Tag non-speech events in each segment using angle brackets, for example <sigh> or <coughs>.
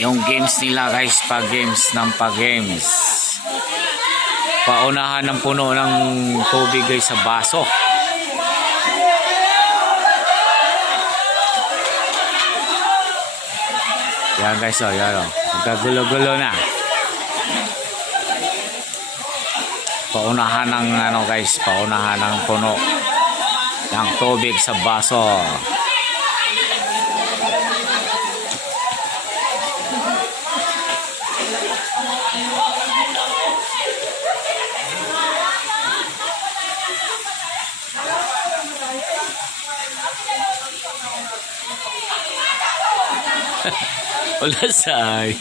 Yung games nila guys, pa games ng pa games. Paunahan ng puno ng tubig guys sa baso. Yan guys, oh, yan oh. Magkagulo-gulo na. Paunahan ng ano guys, paunahan ng puno ng tubig sa baso. <laughs> Wala say.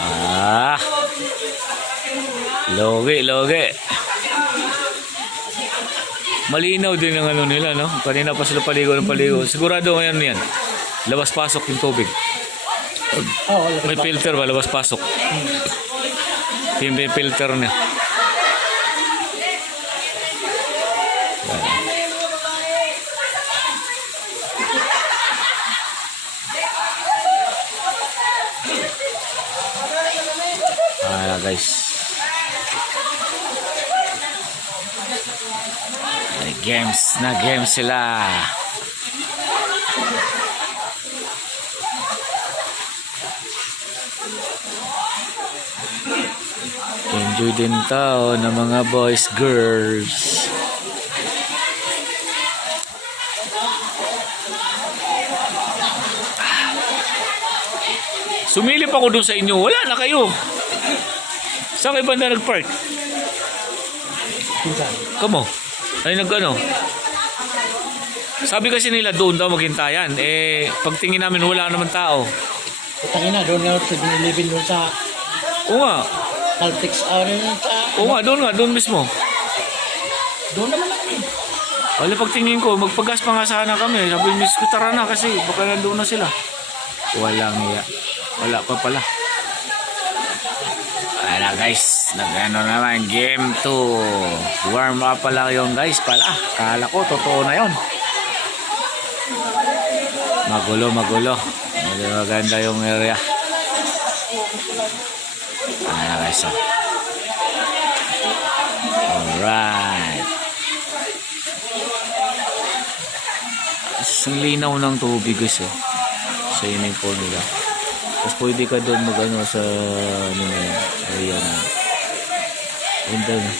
ah. Logi, logi. Malinaw din ang ano nila, no? Kanina pa sila paligo ng paligo. Sigurado ngayon yan. Labas-pasok yung tubig. Oo, May filter ba? Labas-pasok. Yung may filter niya. Ah, guys. Games na games sila. Enjoy din tao ng mga boys, girls. Sumilip ako doon sa inyo. Wala na kayo. Saan kayo banda nag-park? pinsan. Kamo? Ay nag-ano? Sabi kasi nila doon daw maghintayan. Eh, pagtingin namin wala naman tao. Putangin na, doon nga sa binilibin doon sa Oo nga. Caltex, ano yun sa... Oo nga, doon nga. Doon mismo. Doon naman ako eh. Wala pagtingin ko, magpagas pa nga sana kami. Sabi ni Miss ko, tara na kasi baka nandoon na sila. Walang iya. Wala pa pala. Wala guys, nag-ano naman, game 2. Warm up pa lang yung guys pala. Kala ko, totoo na yon. Magulo, magulo. Medyo maganda yung area. Ayan guys, oh. Alright. Ang linaw ng tubig guys eh. Sa pool nila. Tapos pwede ka doon mag ano sa ano yun. Area na. Ganda na.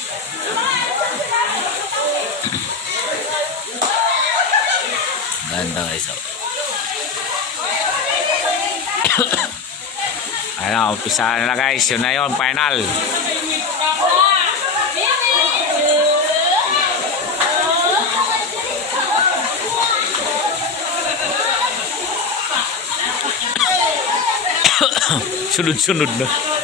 Ganda guys <coughs> oh. Ano, umpisa na guys. Yun na yun, final. <coughs> Sunod-sunod na.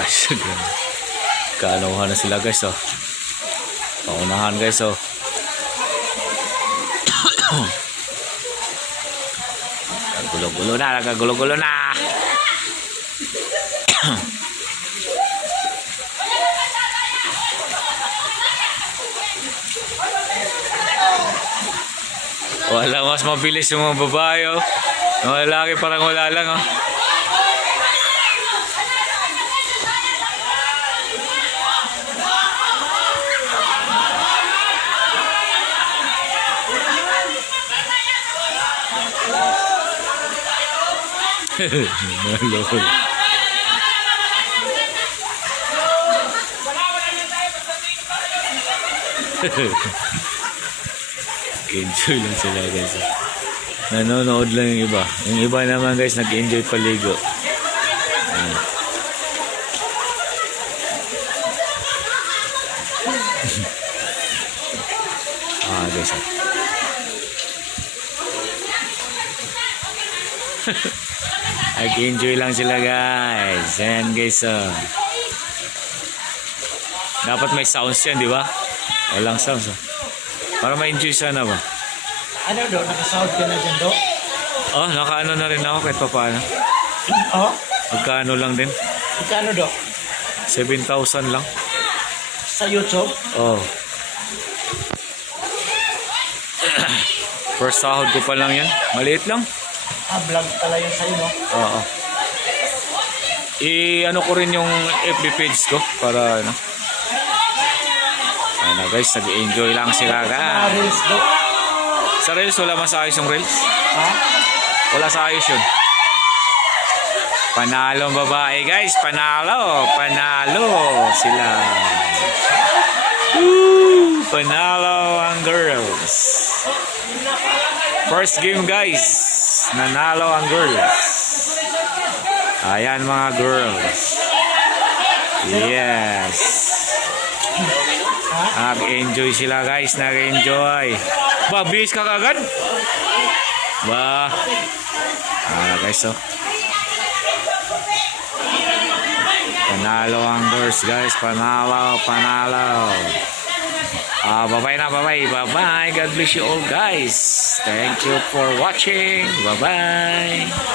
Guys. <laughs> Kaanuhan na sila guys, oh. Paunahan guys, oh. <coughs> Naggulo-gulo na, nagkagulo-gulo na. <coughs> Wala mas mabilis yung mga babae oh. Mga lalaki parang wala lang oh. Lol. Enjoy lang sila guys. Nanonood lang yung iba. Yung iba naman guys nag-enjoy paligo. <laughs> Ah guys. ah. <laughs> Nag-enjoy lang sila guys. Ayan guys. Oh. Dapat may sounds yan, di ba? Walang sounds. Oh. Para ma-enjoy sana ba? Ano doon, nakasound ka na dyan doon? Oh, nakaano na rin ako kahit pa paano. Oo. Magkaano lang din. Magkano do? 7,000 lang. Sa YouTube? Oh. <coughs> First sahod ko pa lang yan. Maliit lang. Ah, vlog pala yun sa'yo, no? Oo. I-ano ko rin yung FB page ko para ano. Ano guys, nag-enjoy lang sila guys. reels. Sa Reels, wala masayos yung Reels. Ha? Wala sa ayos yun. Panalo ang babae guys, panalo, panalo sila. Woo! Panalo ang girls. First game guys, nanalo ang girls. Ayan mga girls. Yes. Nag-enjoy sila guys, nag-enjoy. Ba, bis ka kagad? Ba. Ah, guys, oh. Panalo ang girls, guys. Panalo, panalo. Ah, bye-bye na, bye-bye. Bye-bye. God bless you all, guys. Thank you for watching. Bye-bye.